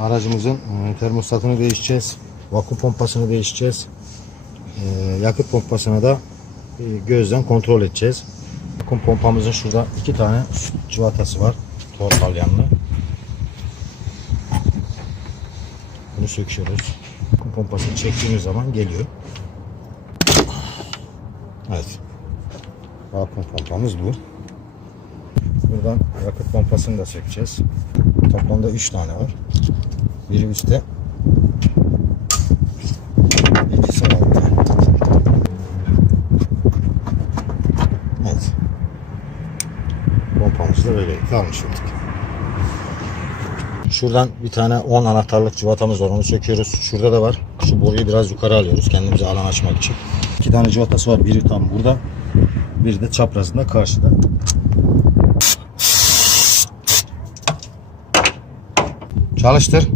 aracımızın e, termostatını değişeceğiz. Vakum pompasını değişeceğiz. E, yakıt pompasını da e, gözden kontrol edeceğiz. Vakum pompamızın şurada iki tane civatası var. Torpal yanlı. Bunu söküyoruz. Vakum pompasını çektiğimiz zaman geliyor. Evet. Vakum pompamız bu. Buradan yakıt pompasını da sökeceğiz. Toplamda 3 tane var. Biri üstte. İkisi altta. Evet. Pompamızı da böyle kalmış olduk. Şuradan bir tane 10 anahtarlık cıvatamız var. Onu söküyoruz. Şurada da var. Şu boruyu biraz yukarı alıyoruz. Kendimize alan açmak için. İki tane cıvatası var. Biri tam burada. Biri de çaprazında karşıda. Çalıştır.